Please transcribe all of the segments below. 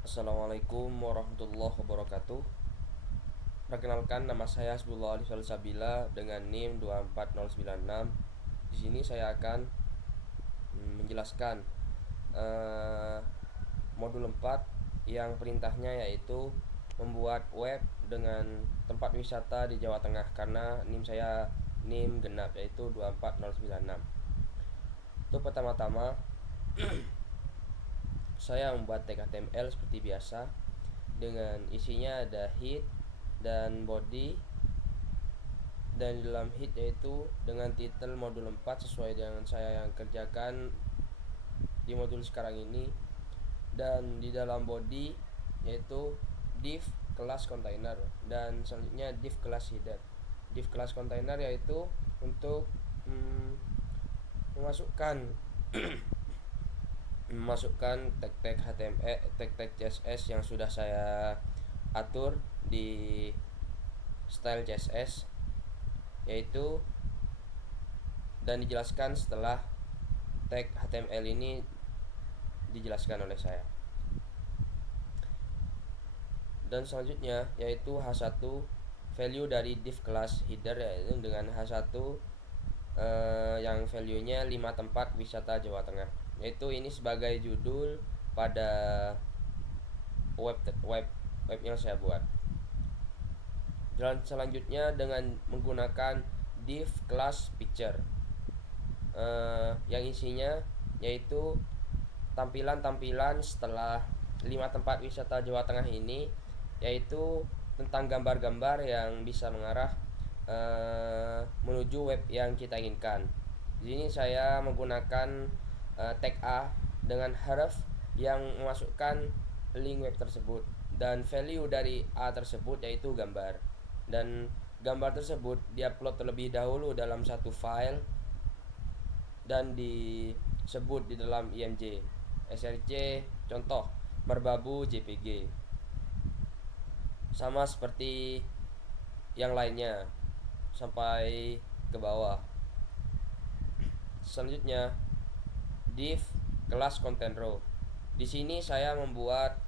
Assalamualaikum warahmatullahi wabarakatuh. Perkenalkan, nama saya Hasbullah Alif Sabila dengan NIM 24096. Di sini saya akan menjelaskan eh, modul 4 yang perintahnya yaitu membuat web dengan tempat wisata di Jawa Tengah, karena NIM saya NIM genap yaitu 24096. Untuk pertama-tama saya membuat tag HTML seperti biasa dengan isinya ada head dan body, dan di dalam head yaitu dengan titel modul 4 sesuai dengan saya yang kerjakan di modul sekarang ini, dan di dalam body yaitu div kelas container, dan selanjutnya div kelas header. Div kelas container yaitu untuk memasukkan memasukkan tag-tag HTML, tag-tag CSS yang sudah saya atur di style CSS, yaitu dan dijelaskan setelah tag HTML ini dijelaskan oleh saya. Dan selanjutnya yaitu H1 value dari div class header, yaitu dengan H1 yang value-nya 5 tempat wisata Jawa Tengah. Yaitu ini sebagai judul pada web web web yang saya buat. Dan selanjutnya dengan menggunakan div class picture yang isinya yaitu tampilan-tampilan setelah 5 tempat wisata Jawa Tengah ini, yaitu tentang gambar-gambar yang bisa mengarah menuju web yang kita inginkan. Di sini saya menggunakan tag A dengan huruf yang memasukkan link web tersebut, dan value dari A tersebut yaitu gambar, dan gambar tersebut diupload terlebih dahulu dalam satu file dan disebut di dalam IMG src contoh merbabu jpg, sama seperti yang lainnya sampai ke bawah. Selanjutnya div kelas content row. Di sini saya membuat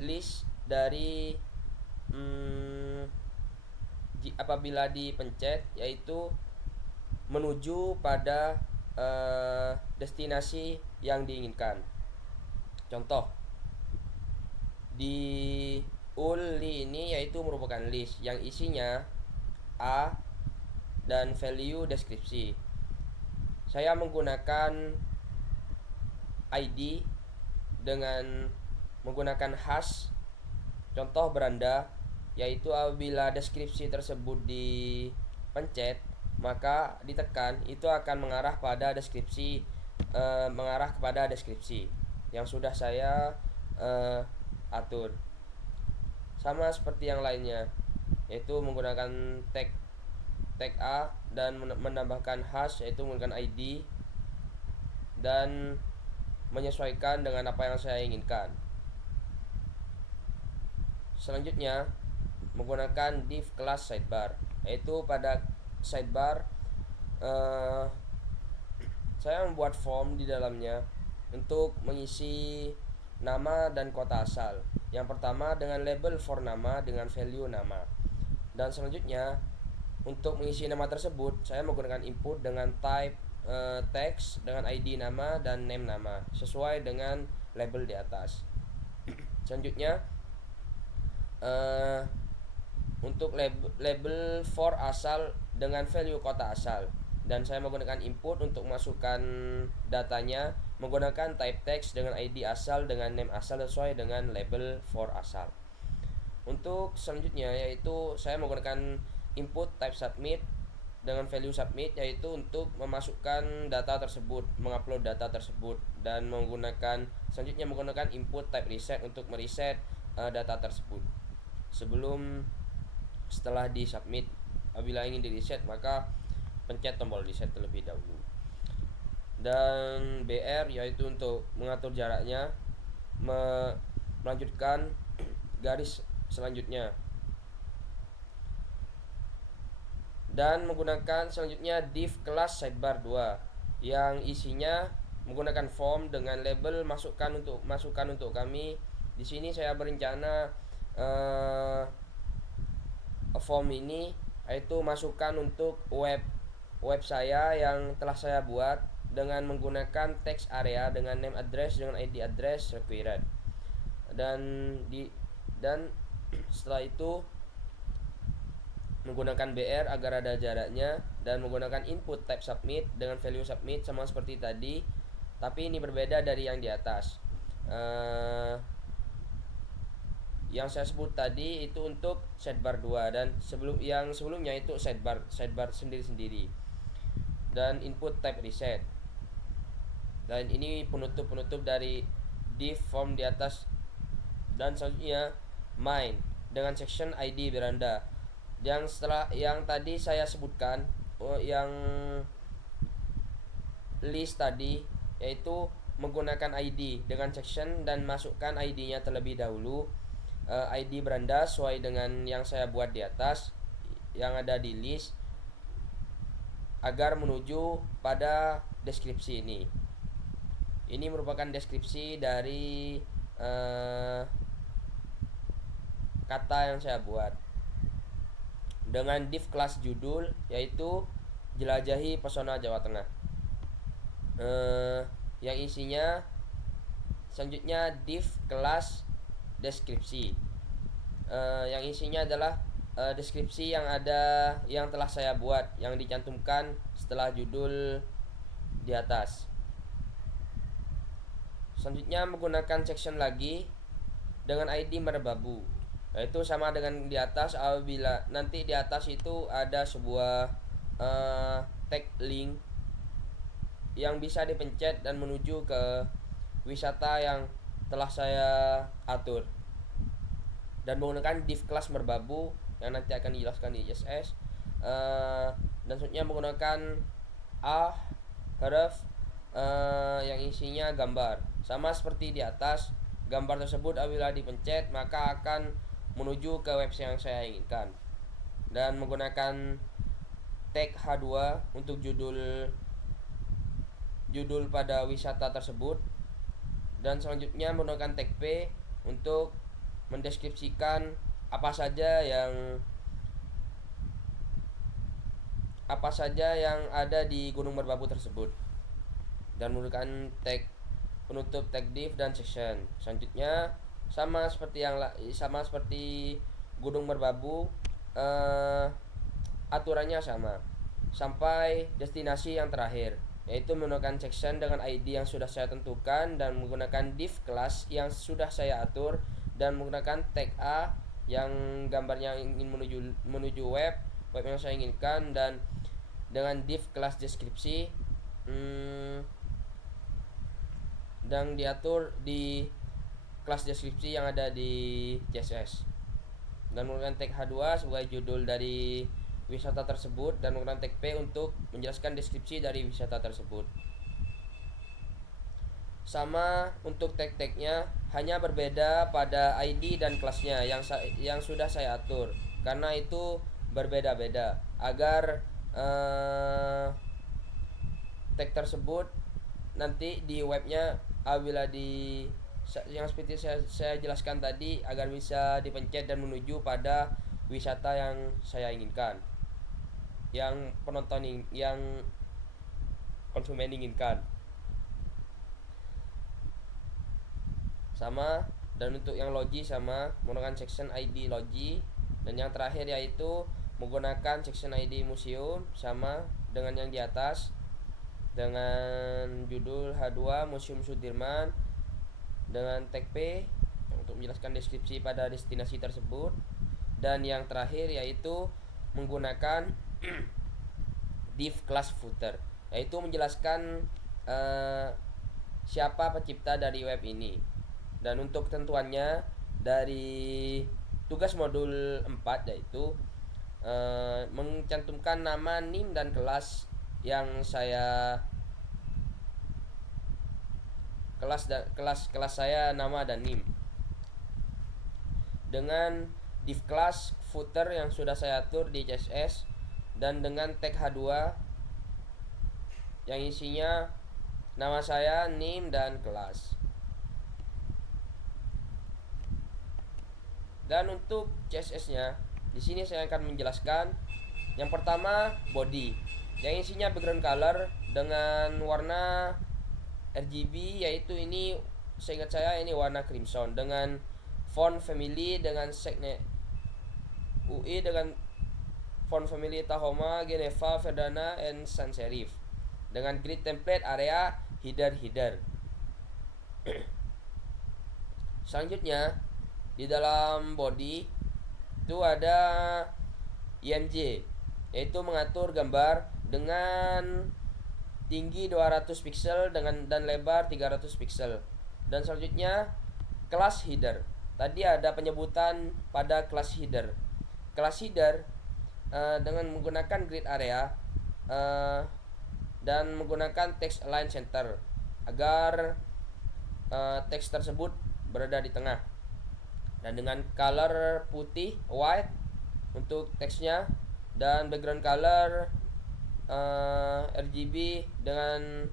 list dari apabila dipencet yaitu menuju pada destinasi yang diinginkan. Contoh di uli ini yaitu merupakan list yang isinya A dan value deskripsi. Saya menggunakan ID dengan menggunakan hash contoh beranda, yaitu apabila deskripsi tersebut dipencet maka ditekan, itu akan mengarah pada deskripsi mengarah kepada deskripsi yang sudah saya atur. Sama seperti yang lainnya, yaitu menggunakan tag A dan menambahkan hash yaitu menggunakan ID dan menyesuaikan dengan apa yang saya inginkan. Selanjutnya menggunakan div class sidebar, yaitu pada sidebar saya membuat form di dalamnya untuk mengisi nama dan kota asal. Yang pertama dengan label for nama dengan value nama, dan selanjutnya untuk mengisi nama tersebut saya menggunakan input dengan type text dengan ID nama dan name nama sesuai dengan label di atas. Selanjutnya untuk label for asal dengan value kota asal, dan saya menggunakan input untuk masukkan datanya menggunakan type text dengan ID asal dengan name asal sesuai dengan label for asal. Untuk selanjutnya yaitu saya menggunakan input type submit dengan value submit, yaitu untuk memasukkan data tersebut, mengupload data tersebut, dan selanjutnya menggunakan input type reset untuk mereset data tersebut setelah di submit. Apabila ingin di reset maka pencet tombol reset terlebih dahulu. Dan BR yaitu untuk mengatur jaraknya, melanjutkan garis selanjutnya. Dan menggunakan selanjutnya div kelas sidebar 2 yang isinya menggunakan form dengan label masukan untuk kami. Di sini saya berencana form ini yaitu masukan untuk web saya yang telah saya buat dengan menggunakan text area dengan name address dengan ID address required. Dan setelah itu menggunakan BR agar ada jaraknya dan menggunakan input type submit dengan value submit sama seperti tadi, tapi ini berbeda dari yang di atas. Yang saya sebut tadi itu untuk sidebar 2 dan sebelumnya itu sidebar sendiri-sendiri dan input type reset. Dan ini penutup dari div form di atas. Dan selanjutnya main dengan section ID beranda yang tadi saya sebutkan, yang list tadi, yaitu menggunakan ID dengan section dan masukkan ID-nya terlebih dahulu, ID beranda sesuai dengan yang saya buat di atas yang ada di list agar menuju pada deskripsi ini. Ini merupakan deskripsi dari kata yang saya buat dengan div kelas judul yaitu jelajahi pesona Jawa Tengah, yang isinya selanjutnya div kelas deskripsi, yang isinya adalah deskripsi yang telah saya buat yang dicantumkan setelah judul di atas. Selanjutnya menggunakan section lagi dengan ID merbabu, yaitu sama dengan di atas. Apabila nanti di atas itu ada sebuah tag link yang bisa dipencet dan menuju ke wisata yang telah saya atur, dan menggunakan div kelas merbabu yang nanti akan dijelaskan di CSS. Dan selanjutnya menggunakan huruf yang isinya gambar, sama seperti di atas. Gambar tersebut apabila dipencet maka akan menuju ke website yang saya inginkan, dan menggunakan tag H2 untuk judul pada wisata tersebut, dan selanjutnya menggunakan tag P untuk mendeskripsikan apa saja yang ada di Gunung Merbabu tersebut, dan menggunakan tag penutup tag div dan section. Selanjutnya sama seperti Gunung Merbabu, aturannya sama sampai destinasi yang terakhir, yaitu menggunakan section dengan ID yang sudah saya tentukan dan menggunakan div kelas yang sudah saya atur, dan menggunakan tag A yang gambarnya ingin menuju web yang saya inginkan, dan dengan div kelas deskripsi dan diatur di kelas deskripsi yang ada di CSS, dan menggunakan tag H2 sebagai judul dari wisata tersebut, dan menggunakan tag P untuk menjelaskan deskripsi dari wisata tersebut. Sama untuk tag-tagnya, hanya berbeda pada ID dan kelasnya yang sudah saya atur, karena itu berbeda-beda agar tag tersebut nanti di webnya apabila yang seperti saya jelaskan tadi, agar bisa dipencet dan menuju pada wisata yang saya inginkan, yang konsumen inginkan. Sama, dan untuk yang logi sama menggunakan section ID logi, dan yang terakhir yaitu menggunakan section ID museum sama dengan yang di atas dengan judul H2 Museum Sudirman dengan tag P untuk menjelaskan deskripsi pada destinasi tersebut, dan yang terakhir yaitu menggunakan div class footer, yaitu menjelaskan siapa pencipta dari web ini. Dan untuk ketentuannya dari tugas modul 4 yaitu mencantumkan nama, NIM, dan kelas yang saya kelas saya nama dan NIM dengan div class footer yang sudah saya atur di CSS, dan dengan tag H2 yang isinya nama saya, NIM, dan kelas. Dan untuk CSS-nya, di sini saya akan menjelaskan yang pertama body, yang isinya background color dengan warna RGB, yaitu ini seingat saya ini warna crimson, dengan font family dengan segnet UI dengan font family Tahoma, Geneva, Verdana, and Sans Serif, dengan grid template area header. Selanjutnya di dalam body itu ada IMG, yaitu mengatur gambar dengan tinggi 200 pixel dan lebar 300 pixel. Dan selanjutnya kelas header. Tadi ada penyebutan pada kelas header. Kelas header dengan menggunakan grid area dan menggunakan text align center agar teks tersebut berada di tengah, dan dengan color putih white untuk teksnya, dan background color RGB dengan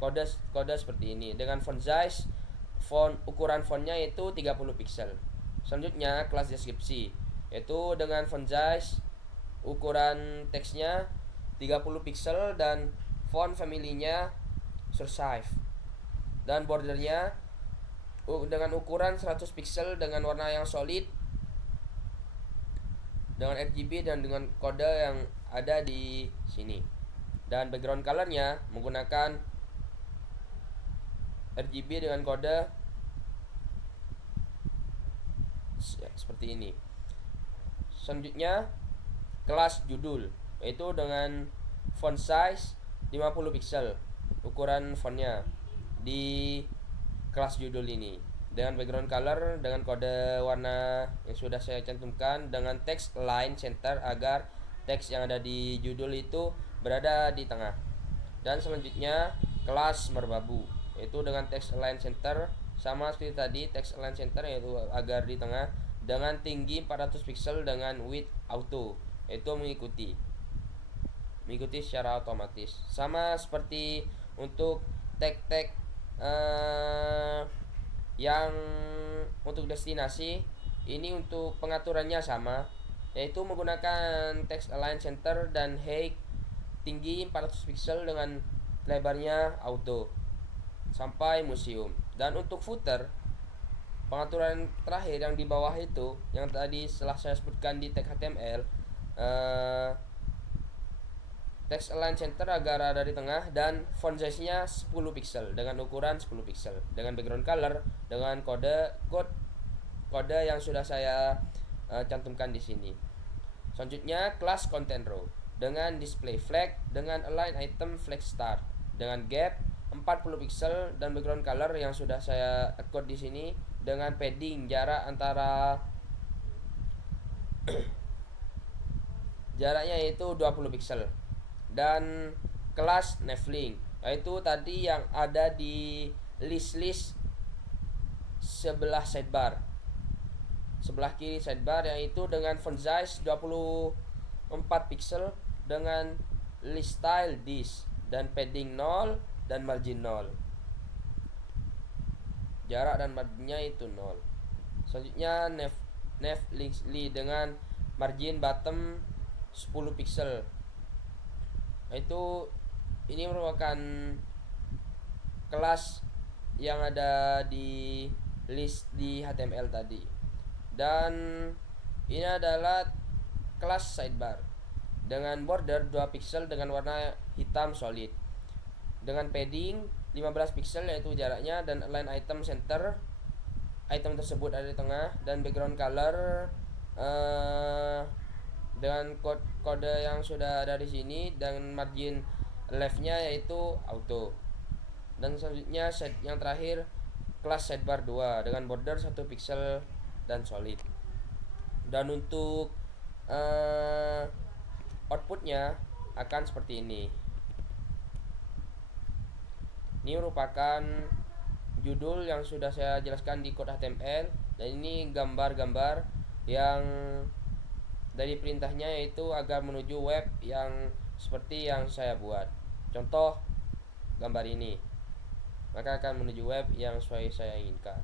kode seperti ini, dengan font size ukuran fontnya itu 30 pixel. Selanjutnya kelas deskripsi, yaitu dengan font size ukuran teksnya 30 pixel dan font family-nya Sursive, dan bordernya dengan ukuran 100 pixel dengan warna yang solid dengan RGB dan dengan kode yang ada di sini. Dan background colornya menggunakan RGB dengan kode seperti ini. Selanjutnya kelas judul, yaitu dengan font size 50 pixel ukuran fontnya di kelas judul ini, dengan background color dengan kode warna yang sudah saya cantumkan, dengan text align center agar teks yang ada di judul itu berada di tengah. Dan selanjutnya kelas merbabu, yaitu dengan text align center sama seperti tadi, text align center yaitu agar di tengah, dengan tinggi 400 pixel dengan width auto, yaitu mengikuti secara otomatis, sama seperti untuk tag yang untuk destinasi. Ini untuk pengaturannya sama, yaitu menggunakan text align center dan height tinggi 400 pixel dengan lebarnya auto sampai museum. Dan untuk footer, pengaturan terakhir yang di bawah itu yang tadi setelah saya sebutkan di tag HTML, text align center agar ada di tengah, dan font size-nya 10 pixel dengan ukuran 10 pixel, dengan background color dengan kode yang sudah saya cantumkan di sini. Selanjutnya kelas content row dengan display flag dengan align item flag start dengan gap 40 pixel dan background color yang sudah saya code di sini, dengan padding jarak antara jaraknya yaitu 20 pixel. Dan kelas navlink, yaitu tadi yang ada di list sebelah sidebar, sebelah kiri sidebar, yaitu dengan font size 24 pixel dengan list style this dan padding 0 dan margin 0. Jarak dan marginnya itu 0. Selanjutnya navlink dengan margin bottom 10 pixel. Itu ini merupakan kelas yang ada di list di HTML tadi. Dan ini adalah kelas sidebar dengan border 2 pixel dengan warna hitam solid, dengan padding 15 pixel yaitu jaraknya, dan align item center item tersebut ada di tengah, dan background color dengan kode yang sudah ada di sini, dan margin leftnya yaitu auto. Dan selanjutnya yang terakhir kelas sidebar 2 dengan border 1 pixel dan solid. Dan untuk outputnya akan seperti ini. Ini merupakan judul yang sudah saya jelaskan di code HTML, dan ini gambar-gambar yang dari perintahnya yaitu agar menuju web yang seperti yang saya buat. Contoh gambar ini, maka akan menuju web yang sesuai saya inginkan.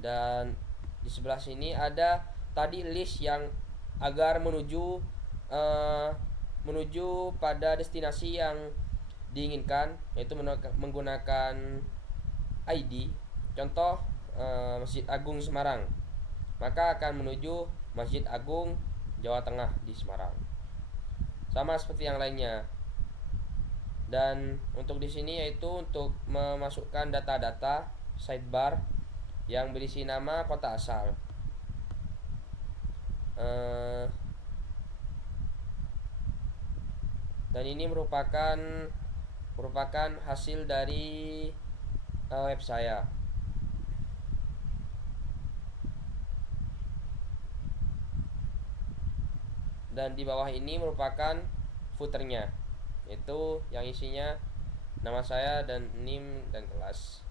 Dan di sebelah sini ada tadi list yang agar eh, menuju pada destinasi yang diinginkan, yaitu menggunakan ID. Contoh Masjid Agung Semarang, maka akan menuju Masjid Agung Jawa Tengah di Semarang. Sama seperti yang lainnya. Dan untuk di sini yaitu untuk memasukkan data-data sidebar yang berisi nama kota asal. Dan ini merupakan hasil dari web saya. Dan di bawah ini merupakan footernya, yaitu yang isinya nama saya dan NIM dan kelas.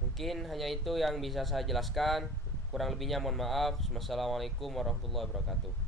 Mungkin hanya itu yang bisa saya jelaskan. Kurang lebihnya mohon maaf. Wassalamualaikum warahmatullahi wabarakatuh.